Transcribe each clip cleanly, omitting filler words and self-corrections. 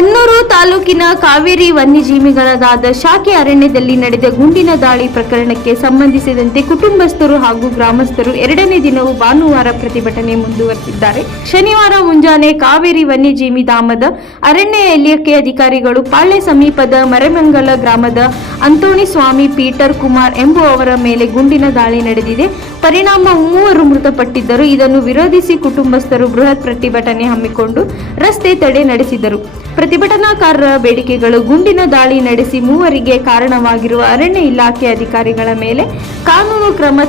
ಹನ್ನೂರು ತಾಲೂಕಿನ ಕಾವೇರಿ ವನ್ಯಜೀವಿಗಳಾದ ಶಾಖೆ ಅರಣ್ಯದಲ್ಲಿ ನಡೆದ ಗುಂಡಿನ ದಾಳಿ ಪ್ರಕರಣಕ್ಕೆ ಸಂಬಂಧಿಸಿದಂತೆ ಕುಟುಂಬಸ್ಥರು ಹಾಗೂ ಗ್ರಾಮಸ್ಥರು ಎರಡನೇ ದಿನವೂ ಭಾನುವಾರ ಪ್ರತಿಭಟನೆ ಮುಂದುವರೆಸಿದ್ದಾರೆ. ಶನಿವಾರ ಮುಂಜಾನೆ ಕಾವೇರಿ ವನ್ಯಜೀವಿ ಧಾಮದ ಅರಣ್ಯ ಇಲಾಖೆ ಅಧಿಕಾರಿಗಳು ಪಾಳ್ಯ ಸಮೀಪದ ಮರೆಮಂಗಲ ಗ್ರಾಮದ ಅಂತೋಣಿ ಸ್ವಾಮಿ ಪೀಟರ್ ಕುಮಾರ್ ಎಂಬುವವರ ಮೇಲೆ ಗುಂಡಿನ ದಾಳಿ ನಡೆದಿದೆ. ಪರಿಣಾಮ 3 ಮೃತಪಟ್ಟಿದ್ದರು. ಇದನ್ನು ವಿರೋಧಿಸಿ ಕುಟುಂಬಸ್ಥರು ಬೃಹತ್ ಪ್ರತಿಭಟನೆ ಹಮ್ಮಿಕೊಂಡು ರಸ್ತೆ ತಡೆ ನಡೆಸಿದರು. ಪ್ರತಿಭಟನಾಕಾರರ ಬೇಡಿಕೆಗಳು: ಗುಂಡಿನ ದಾಳಿ ನಡೆಸಿ 3 ಕಾರಣವಾಗಿರುವ ಅರಣ್ಯ ಇಲಾಖೆ ಅಧಿಕಾರಿಗಳ ಮೇಲೆ ಕಾನೂನು ಕ್ರಮ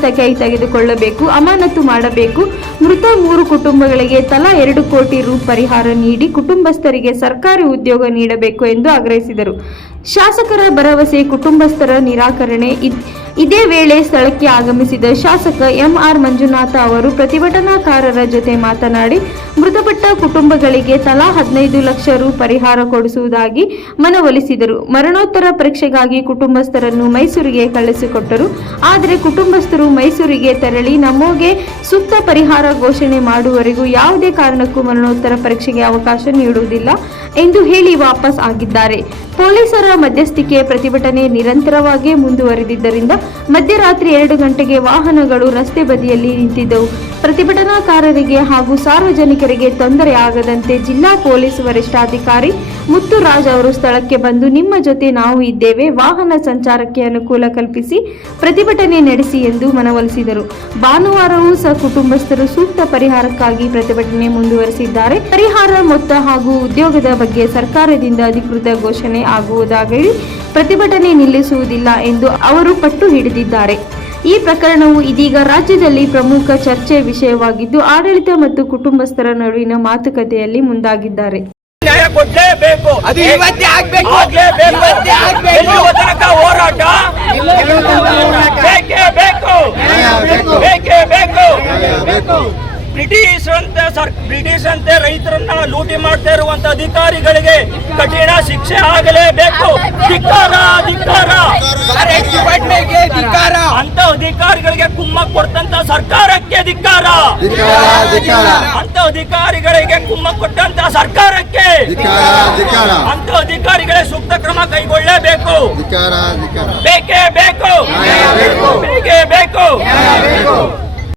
ತೆಗೆದುಕೊಳ್ಳಬೇಕು, ಅಮಾನತು ಮಾಡಬೇಕು, ಮೃತ 3 ಕುಟುಂಬಗಳಿಗೆ ತಲಾ 2 ಕೋಟಿ ರು ಪರಿಹಾರ ನೀಡಿ ಕುಟುಂಬಸ್ಥರಿಗೆ ಸರ್ಕಾರಿ ಉದ್ಯೋಗ ನೀಡಬೇಕು ಎಂದು ಆಗ್ರಹಿಸಿದರು. ಶಾಸಕರ ಭರವಸೆ ಕುಟುಂಬಸ್ಥರ ನಿರಾಕರಣೆ. ಇದೇ ವೇಳೆ ಸ್ಥಳಕ್ಕೆ ಆಗಮಿಸಿದ ಶಾಸಕ ಎಂಆರ್ ಮಂಜುನಾಥ ಅವರು ಪ್ರತಿಭಟನಾಕಾರರ ಜೊತೆ ಮಾತನಾಡಿ, ಮೃತಪಟ್ಟ ಕುಟುಂಬಗಳಿಗೆ ತಲಾ 15 ಲಕ್ಷ ರು ಪರಿಹಾರ ಕೊಡಿಸುವುದಾಗಿ ಮನವೊಲಿಸಿದರು. ಮರಣೋತ್ತರ ಪರೀಕ್ಷೆಗಾಗಿ ಕುಟುಂಬಸ್ಥರನ್ನು ಮೈಸೂರಿಗೆ ಕಳುಹಿಸಿಕೊಟ್ಟರು. ಆದರೆ ಕುಟುಂಬಸ್ಥರು ಮೈಸೂರಿಗೆ ತೆರಳಿ ನಮಗೆ ಸೂಕ್ತ ಪರಿಹಾರ ಘೋಷಣೆ ಮಾಡುವವರೆಗೂ ಯಾವುದೇ ಕಾರಣಕ್ಕೂ ಮರಣೋತ್ತರ ಪರೀಕ್ಷೆಗೆ ಅವಕಾಶ ನೀಡುವುದಿಲ್ಲ ಎಂದು ಹೇಳಿ ವಾಪಸ್ ಆಗಿದ್ದಾರೆ. ಪೊಲೀಸರ ಮಧ್ಯಸ್ಥಿಕೆ ಪ್ರತಿಭಟನೆ ನಿರಂತರವಾಗಿ ಮುಂದುವರೆದಿದ್ದರಿಂದ ಮಧ್ಯರಾತ್ರಿ 2 ಗಂಟೆಗೆ ವಾಹನಗಳು ರಸ್ತೆ ಬದಿಯಲ್ಲಿ ನಿಂತಿದ್ದವು. ಪ್ರತಿಭಟನಾಕಾರರಿಗೆ ಹಾಗೂ ಸಾರ್ವಜನಿಕರಿಗೆ ತೊಂದರೆ ಆಗದಂತೆ ಜಿಲ್ಲಾ ಪೊಲೀಸ್ ವರಿಷ್ಠಾಧಿಕಾರಿ ಮುತ್ತುರಾಜ್ ಅವರು ಸ್ಥಳಕ್ಕೆ ಬಂದು, ನಿಮ್ಮ ಜೊತೆ ನಾವು ಇದ್ದೇವೆ, ವಾಹನ ಸಂಚಾರಕ್ಕೆ ಅನುಕೂಲ ಕಲ್ಪಿಸಿ ಪ್ರತಿಭಟನೆ ನಡೆಸಿ ಎಂದು ಮನವೊಲಿಸಿದರು. ಭಾನುವಾರವೂ ಸಹ ಕುಟುಂಬಸ್ಥರು ಸೂಕ್ತ ಪರಿಹಾರಕ್ಕಾಗಿ ಪ್ರತಿಭಟನೆ ಮುಂದುವರೆಸಿದ್ದಾರೆ. ಪರಿಹಾರ ಮೊತ್ತ ಹಾಗೂ ಉದ್ಯೋಗದ ಬಗ್ಗೆ ಸರ್ಕಾರದಿಂದ ಅಧಿಕೃತ ಘೋಷಣೆ ಆಗುವುದಾಗಲಿ ಪ್ರತಿಭಟನೆ ನಿಲ್ಲಿಸುವುದಿಲ್ಲ ಎಂದು ಅವರು ಪಟ್ಟು ಹಿಡಿದಿದ್ದಾರೆ. ಈ ಪ್ರಕರಣವು ಇದೀಗ ರಾಜ್ಯದಲ್ಲಿ ಪ್ರಮುಖ ಚರ್ಚೆ ವಿಷಯವಾಗಿದ್ದು, ಆಡಳಿತ ಮತ್ತು ಕುಟುಂಬಸ್ಥರ ನಡುವಿನ ಮಾತುಕತೆಯಲ್ಲಿ ಮುಂದಾಗಿದ್ದಾರೆ. ನ್ಯಾಯ ಕೊಡಲೇಬೇಕು, ಅದು ಇವತ್ತೇ ಆಗಬೇಕು, ಹೋರಾಟ ಬೇಕೇ ಬೇಕು, ಬೇಕೇ ಬೇಕು. ಬ್ರಿಟಿಷ್ ಅಂತೆ ರೈತರನ್ನ ಲೂಟಿ ಮಾಡ್ತಾ ಇರುವಂತ ಅಧಿಕಾರಿಗಳಿಗೆ ಕಠಿಣ ಶಿಕ್ಷೆ ಆಗಲೇಬೇಕು. ಧಿಕ್ಕಾರ ಅಂತ ಅಧಿಕಾರಿಗಳಿಗೆ ಕುಮ್ಮಕ್ ಕೊಟ್ಟಂತ ಸರ್ಕಾರಕ್ಕೆ ಧಿಕ್ಕಾರ, ಅಂತ ಅಧಿಕಾರಿಗಳಿಗೆ ಕುಮ್ಮಕ್ ಕೊಟ್ಟಂತ ಸರ್ಕಾರಕ್ಕೆ, ಅಂತ ಅಧಿಕಾರಿಗಳೇ ಸೂಕ್ತ ಕ್ರಮ ಕೈಗೊಳ್ಳಲೇಬೇಕು. ಬೇಕೇ ಬೇಕು.